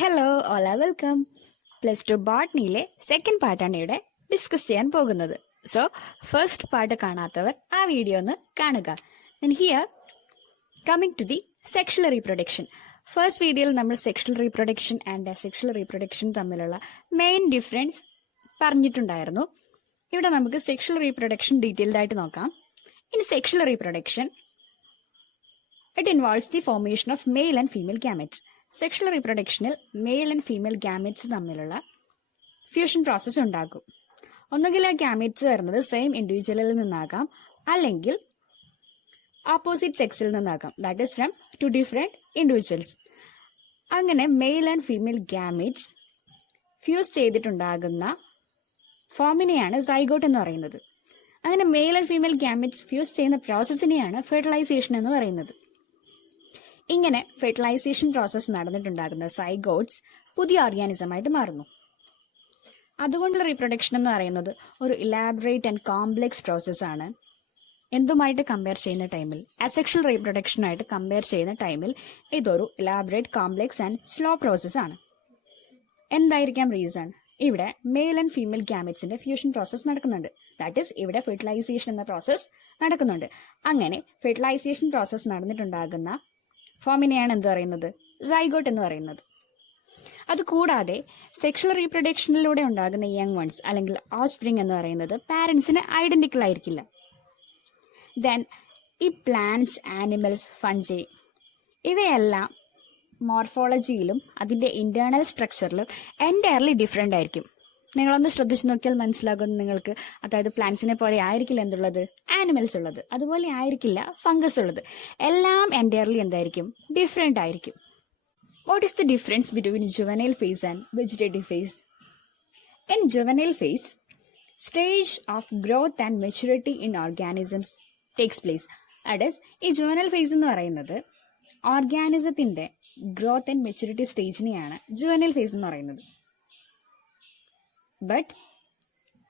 Hello ഓല welcome. +2 ബോട്ടണിയിലെ second പാർട്ടാണ് ഇവിടെ discuss ചെയ്യാൻ പോകുന്നത്. സോ ഫസ്റ്റ് പാർട്ട് കാണാത്തവർ ആ വീഡിയോ ഒന്ന് കാണുക. And here coming to the sexual reproduction. First വീഡിയോയിൽ നമ്മൾ sexual reproduction and sexual reproduction തമ്മിലുള്ള മെയിൻ ഡിഫറൻസ് പറഞ്ഞിട്ടുണ്ടായിരുന്നു. ഇവിടെ നമുക്ക് സെക്ഷൽ റീപ്രൊഡക്ഷൻ ഡീറ്റെയിൽഡ് ആയിട്ട് നോക്കാം. In sexual reproduction it involves the formation of male and female gametes. Sexual റീപ്രൊഡക്ഷനിൽ male and female gametes തമ്മിലുള്ള ഫ്യൂഷൻ പ്രോസസ്സ് ഉണ്ടാകും. ഒന്നുകിൽ ആ ഗാമെറ്റ്സ് വരുന്നത് സെയിം ഇൻഡിവിജ്വലിൽ നിന്നാകാം, അല്ലെങ്കിൽ ഓപ്പോസിറ്റ് സെക്സിൽ നിന്നാകാം, that is from two different individuals. അങ്ങനെ male and female gametes fuse ചെയ്തിട്ടുണ്ടാകുന്ന ഫോമിനെയാണ് സൈഗോട്ട് എന്ന് പറയുന്നത്. അങ്ങനെ male and female gametes fuse ചെയ്യുന്ന പ്രോസസ്സിനെയാണ് ഫെർട്ടിലൈസേഷൻ എന്ന് പറയുന്നത്. ഇങ്ങനെ ഫെർട്ടിലൈസേഷൻ പ്രോസസ്സ് നടന്നിട്ടുണ്ടാകുന്ന സൈഗോട്ട്സ് പുതിയ ഓർഗാനിസമായിട്ട് മാറുന്നു. അതുകൊണ്ടുള്ള റീപ്രൊഡക്ഷൻ എന്ന് പറയുന്നത് ഒരു ഇലാബറേറ്റ് ആൻഡ് കോംപ്ലെക്സ് പ്രോസസ്സാണ്. എന്തുമായിട്ട് കമ്പയർ ചെയ്യുന്ന ടൈമിൽ, അസെക്ഷൽ റീപ്രൊഡക്ഷനായിട്ട് കമ്പയർ ചെയ്യുന്ന ടൈമിൽ ഇതൊരു ഇലാബറേറ്റ്, കോംപ്ലെക്സ് ആൻഡ് സ്ലോ പ്രോസസ്സാണ്. എന്തായിരിക്കാം റീസൺ? ഇവിടെ മെയിൽ ആൻഡ് ഫീമെയിൽ ഗാമെറ്റ്സിന്റെ ഫ്യൂഷൻ പ്രോസസ്സ് നടക്കുന്നുണ്ട്. ദാറ്റ് ഈസ് ഇവിടെ ഫെർട്ടിലൈസേഷൻ എന്ന പ്രോസസ്സ് നടക്കുന്നുണ്ട്. അങ്ങനെ ഫെർട്ടിലൈസേഷൻ പ്രോസസ്സ് നടന്നിട്ടുണ്ടാകുന്ന ഫോമിനെയാണ് എന്ത് പറയുന്നത്? സൈഗോട്ട് എന്ന് പറയുന്നത്. അതുകൂടാതെ സെക്ഷൽ റീപ്രൊഡക്ഷനിലൂടെ ഉണ്ടാകുന്ന യങ് വൺസ് അല്ലെങ്കിൽ ഓഫ്സ്പ്രിങ് എന്ന് പറയുന്നത് പാരന്റ്സിന് ഐഡന്റിക്കൽ ആയിരിക്കില്ല. ദെൻ ഈ പ്ലാന്റ്സ്, ആനിമൽസ്, ഫഞ്ചൈ ഇവയെല്ലാം മോർഫോളജിയിലും അതിന്റെ ഇന്റേണൽ സ്ട്രക്ചറിലും എൻറ്റയർലി ഡിഫറെന്റ് ആയിരിക്കും. നിങ്ങളൊന്ന് ശ്രദ്ധിച്ചു നോക്കിയാൽ മനസ്സിലാകും നിങ്ങൾക്ക്. അതായത് പ്ലാന്റ്സിനെ പോലെ ആയിരിക്കില്ല എന്തുള്ളത്, ആനിമൽസ് ഉള്ളത്, അതുപോലെ ആയിരിക്കില്ല ഫംഗസ് ഉള്ളത്. എല്ലാം എൻറ്റയർലി എന്തായിരിക്കും? ഡിഫറെന്റ് ആയിരിക്കും. What is the difference between juvenile phase and vegetative phase? In juvenile phase stage of growth and maturity in organisms takes place. That is ഈ ജുവനൈൽ ഫേസ് എന്ന് പറയുന്നത് ഓർഗാനിസത്തിന്റെ ഗ്രോത്ത് ആൻഡ് മെച്യൂരിറ്റി സ്റ്റേജിനെയാണ് juvenile phase എന്ന് പറയുന്നത്. But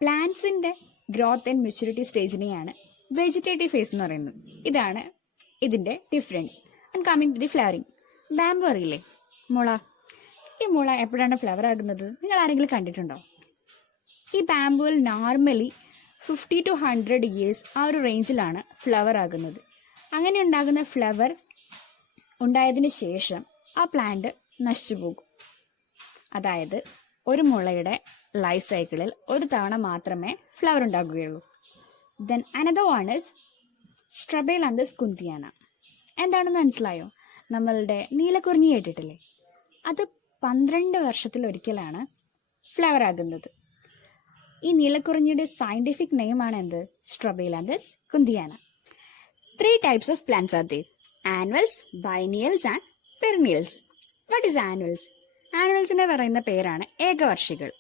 പ്ലാന്റ്സിന്റെ growth and maturity സ്റ്റേജിനെയാണ് vegetative phase എന്ന് പറയുന്നത്. ഇതാണ് ഇതിന്റെ difference. And coming to the flowering. Bamboo അറിയില്ലേ, മുള. ഈ മുള എപ്പോഴാണ് ഫ്ലവർ ആകുന്നത്? നിങ്ങൾ ആരെങ്കിലും കണ്ടിട്ടുണ്ടോ? ഈ ബാമ്പുവിൽ നോർമലി 50 to 100 ഇയേഴ്സ് ആ ഒരു റേഞ്ചിലാണ് ഫ്ലവർ ആകുന്നത്. അങ്ങനെ ഉണ്ടാകുന്ന ഫ്ലവർ ഉണ്ടായതിനു ശേഷം ആ പ്ലാന്റ് നശിച്ചു പോകും. അതായത് ഒരു മുളയുടെ ലൈഫ് സൈക്കിളിൽ ഒരു തവണ മാത്രമേ ഫ്ലവർ ഉണ്ടാകുകയുള്ളൂ. Then another one is Strobilanthes kunthiana. എന്താണെന്ന് മനസ്സിലായോ? നമ്മളുടെ നീലക്കുറിഞ്ഞി കേട്ടിട്ടില്ലേ? അത് 12 വർഷത്തിലൊരിക്കലാണ് ഫ്ലവർ ആകുന്നത്. ഈ നീലക്കുറിഞ്ഞിയുടെ സയന്റിഫിക് നെയിമാണ് എന്ത്? സ്ട്രബൈലാന്തസ് kunthiana. 3 types of plants are there: annuals, biennials and perennials. What is annuals? ആനുവൽസിന്റെ പറയുന്ന പേരാണ് ഏകവർഷികൾ.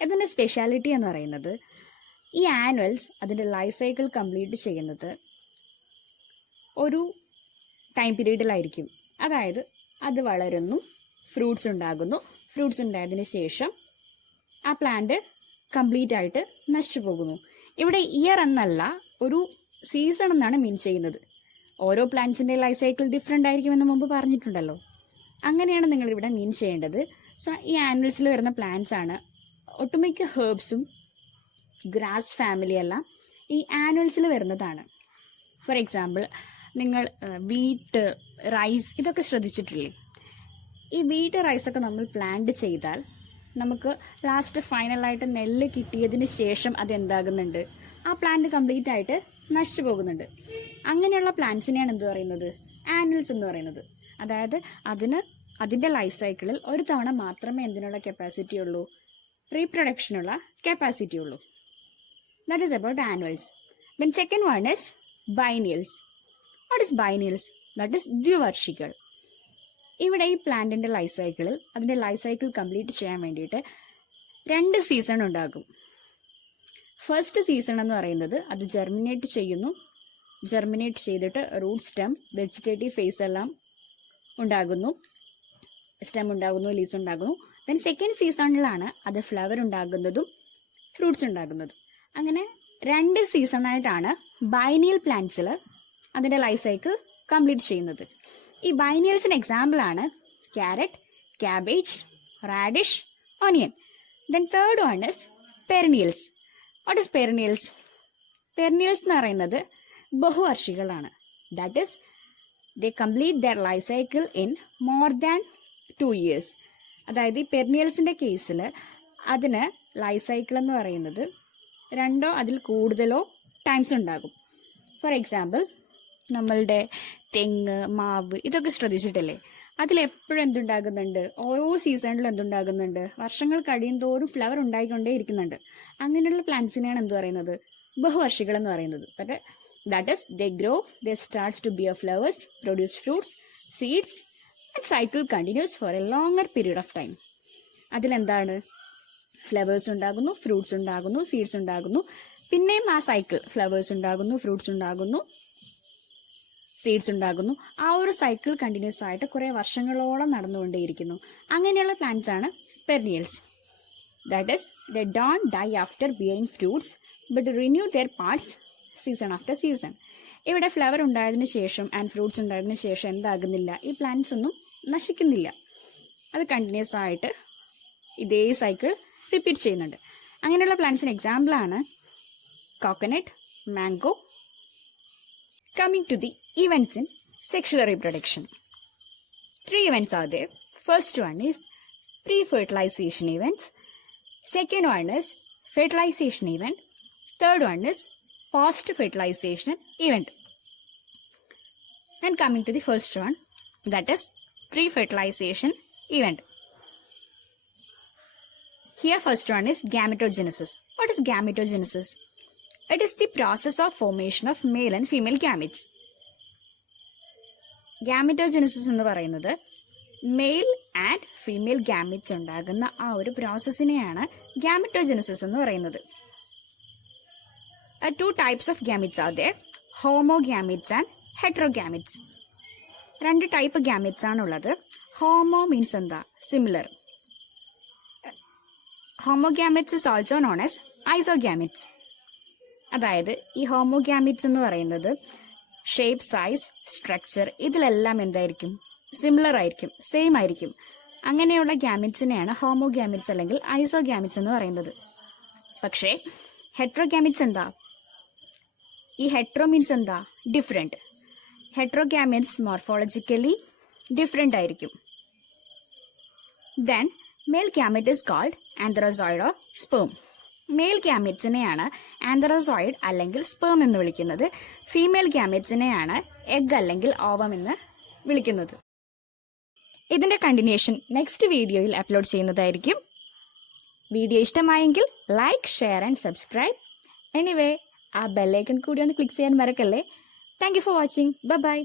ഇതിന്റെ സ്പെഷ്യാലിറ്റി എന്ന് പറയുന്നത് ഈ ആനുവൽസ് അതിന്റെ ലൈഫ് സൈക്കിൾ കംപ്ലീറ്റ് ചെയ്യുന്നത് ഒരു ടൈം പീരീഡിലായിരിക്കും. അതായത് അത് വളരുന്നു, ഫ്രൂട്ട്സ് ഉണ്ടാകുന്നു, ഫ്രൂട്ട്സ് ഉണ്ടായതിനു ശേഷം ആ പ്ലാന്റ് കംപ്ലീറ്റ് ആയിട്ട് നശിച്ചു പോകുന്നു. ഇവിടെ ഇയർ എന്നല്ല, ഒരു സീസൺ എന്നാണ് മീൻ ചെയ്യുന്നത്. ഓരോ പ്ലാന്റ്സിന്റെ ലൈഫ് സൈക്കിൾ ഡിഫറെന്റ് ആയിരിക്കുമെന്ന് മുമ്പ് പറഞ്ഞിട്ടുണ്ടല്ലോ. അങ്ങനെയാണ് നിങ്ങൾ ഇവിടെ മീൻ ചെയ്യേണ്ടത്. സോ ഈ ആനുവൽസിൽ വരുന്ന പ്ലാന്റ്സ് ആണ്. ഒട്ടുമിക്ക ഹെർബ്സും ഗ്രാസ് ഫാമിലി എല്ലാം ഈ ആനുവൽസിൽ വരുന്നതാണ്. ഫോർ എക്സാമ്പിൾ, നിങ്ങൾ വീറ്റ്, റൈസ് ഇതൊക്കെ ശ്രദ്ധിച്ചിട്ടില്ലേ? ഈ വീറ്റ്, റൈസൊക്കെ നമ്മൾ പ്ലാന്റ് ചെയ്താൽ നമുക്ക് ലാസ്റ്റ് ഫൈനലായിട്ട് നെല്ല് കിട്ടിയതിന് ശേഷം അതെന്താകുന്നുണ്ട്? ആ പ്ലാന്റ് കംപ്ലീറ്റ് ആയിട്ട് നശിച്ചു പോകുന്നുണ്ട്. അങ്ങനെയുള്ള പ്ലാന്റ്സിനെയാണ് എന്ത് പറയുന്നത്? ആനുവൽസ് എന്ന് പറയുന്നത്. അതായത് അതിന്റെ ലൈഫ് സൈക്കിളിൽ ഒരു തവണ മാത്രമേ എന്തിനുള്ള കപ്പാസിറ്റി ഉള്ളൂ? റീപ്രൊഡക്ഷനുള്ള കപ്പാസിറ്റി ഉള്ളൂ. That is about annuals. Then second one is biennials. What is biennials? That is ദ്വിവർഷികൾ. ഇവിടെ ഈ പ്ലാന്റിന്റെ ലൈഫ് സൈക്കിളിൽ അതിന്റെ ലൈഫ് സൈക്കിൾ കംപ്ലീറ്റ് ചെയ്യാൻ വേണ്ടിയിട്ട് 2 സീസൺ ഉണ്ടാകും. ഫസ്റ്റ് സീസൺ എന്ന് പറയുന്നത് അത് ജെർമിനേറ്റ് ചെയ്യുന്നു. ജെർമിനേറ്റ് ചെയ്തിട്ട് റൂട്ട്, സ്റ്റെം, വെജിറ്റേറ്റീവ് ഫേസ് എല്ലാം ഉണ്ടാകുന്നു. സ്റ്റെം ഉണ്ടാകുന്നു, ലീസ് ഉണ്ടാകുന്നു. ദെൻ സെക്കൻഡ് സീസണിലാണ് അത് ഫ്ലവർ ഉണ്ടാകുന്നതും ഫ്രൂട്ട്സ് ഉണ്ടാകുന്നതും. അങ്ങനെ 2 സീസണായിട്ടാണ് ബൈനിയൽ പ്ലാന്റ്സിൽ അതിന്റെ ലൈഫ് സൈക്കിൾ കംപ്ലീറ്റ് ചെയ്യുന്നത്. ഈ ബൈനിയൽസിന് എക്സാമ്പിൾ ആണ് carrot, cabbage, radish, onion. Then third one is perennials. What is perennials? Perennials എന്ന് പറയുന്നത് ബഹുവാർഷികളാണ്. That is, they complete their life cycle in more than 2 years. അതായത് ഈ പെർനിയൽസിന്റെ കേസിൽ അതിന് ലൈഫ് സൈക്കിൾ എന്ന് പറയുന്നത് 2 അതിൽ കൂടുതലോ ടൈംസ് ഉണ്ടാകും. ഫോർ എക്സാമ്പിൾ, നമ്മളുടെ തെങ്ങ്, മാവ് ഇതൊക്കെ ശ്രദ്ധിച്ചിട്ടില്ലേ? അതിലെപ്പോഴും എന്തുണ്ടാകുന്നുണ്ട്? ഓരോ സീസണിലും എന്തുണ്ടാകുന്നുണ്ട്? വർഷങ്ങൾ കഴിയും തോറും ഫ്ലവർ ഉണ്ടായിക്കൊണ്ടേ ഇരിക്കുന്നുണ്ട്. അങ്ങനെയുള്ള പ്ലാന്റ്സിനെയാണ് എന്ത് പറയുന്നത്? ബഹുവർഷികൾ എന്ന് പറയുന്നത്. But that is, they grow, they starts to bear flowers, produce fruits, seeds, and cycle continues for a longer period of time. അതിലെന്താണ്? ഫ്ലവേഴ്സ് ഉണ്ടാകുന്നു, ഫ്രൂട്ട്സ് ഉണ്ടാകുന്നു, സീഡ്സ് ഉണ്ടാകുന്നു, പിന്നെയും ആ സൈക്കിൾ, ഫ്ലവേഴ്സ് ഉണ്ടാകുന്നു, ഫ്രൂട്ട്സ് ഉണ്ടാകുന്നു, സീഡ്സ് ഉണ്ടാകുന്നു. ആ ഒരു സൈക്കിൾ കണ്ടിന്യൂസ് ആയിട്ട് കുറെ വർഷങ്ങളോളം നടന്നുകൊണ്ടേയിരിക്കുന്നു. അങ്ങനെയുള്ള പ്ലാന്റ്സ് ആണ് perennials. That is, they don't die after bearing fruits but renew their parts season after season. ഇവിടെ ഫ്ലവർ ഉണ്ടായതിനു ശേഷം ആൻഡ് ഫ്രൂട്ട്സ് ഉണ്ടായതിനു ശേഷം എന്താകുന്നില്ല? ഈ പ്ലാന്റ്സ് ഒന്നും നശിക്കുന്നില്ല. അത് കണ്ടിന്യൂസ് ആയിട്ട് ഇതേ സൈക്കിൾ റിപ്പീറ്റ് ചെയ്യുന്നുണ്ട്. അങ്ങനെയുള്ള പ്ലാന്റ്സിന് എക്സാമ്പിളാണ് coconut, mango. Coming to the events in sexual reproduction. 3 events are there. First one is pre-fertilization events. Second one is fertilization event. Third one is post-fertilization event. And coming to the first one, that is pre-fertilization event. Here first one is gametogenesis. What is gametogenesis? It is the process of formation of male and female gametes. Gametogenesis എന്ന് പറയുന്നത് mail and female gametes ഉണ്ടാകുന്ന ആ ഒരു പ്രോസസ്സിനെയാണ് gametogenesis എന്ന് പറയുന്നത്. 2 types of gametes are there, homogametes and heterogametes. 2 type gametes ആണുള്ളത്. Homo means എന്താ? Similar. Homogametes is also known as isogametes. അതായത് ഈ ഹോമോഗാമിറ്റ്സ് എന്ന് പറയുന്നത് ഷേപ്പ്, സൈസ്, സ്ട്രക്ചർ ഇതിലെല്ലാം എന്തായിരിക്കും? സിമിലർ ആയിരിക്കും, സെയിം ആയിരിക്കും. അങ്ങനെയുള്ള ഗാമിറ്റ്സിനെയാണ് ഹോമോഗാമിറ്റ്സ് അല്ലെങ്കിൽ ഐസോഗാമിറ്റ്സ് എന്ന് പറയുന്നത്. പക്ഷേ ഹെട്രോഗാമിറ്റ്സ് എന്താ? ഈ ഹെട്രോ മീൻസ് എന്താ? ഡിഫറെന്റ്. ഹെട്രോഗാമിറ്റ്സ് മോർഫോളജിക്കലി ഡിഫറെന്റ് ആയിരിക്കും. Then male gamete is called antherozoid or sperm. Male ഗാമിറ്റ്സിനെയാണ് ആന്ത്രോസോയിഡ് അല്ലെങ്കിൽ സ്പേം എന്ന് വിളിക്കുന്നത്. ഫീമെയിൽ ഗാമിറ്റ്സിനെയാണ് എഗ് അല്ലെങ്കിൽ ഓവം എന്ന് വിളിക്കുന്നത്. ഇതിന്റെ കണ്ടിന്യൂഷൻ നെക്സ്റ്റ് വീഡിയോയിൽ അപ്ലോഡ് ചെയ്യുന്നതായിരിക്കും. വീഡിയോ ഇഷ്ടമായെങ്കിൽ like, share and subscribe. Anyway, ആ ബെല്ലൈക്കൺ കൂടി ഒന്ന് ക്ലിക്ക് ചെയ്യാൻ മറക്കല്ലേ. Thank you for watching. Bye by.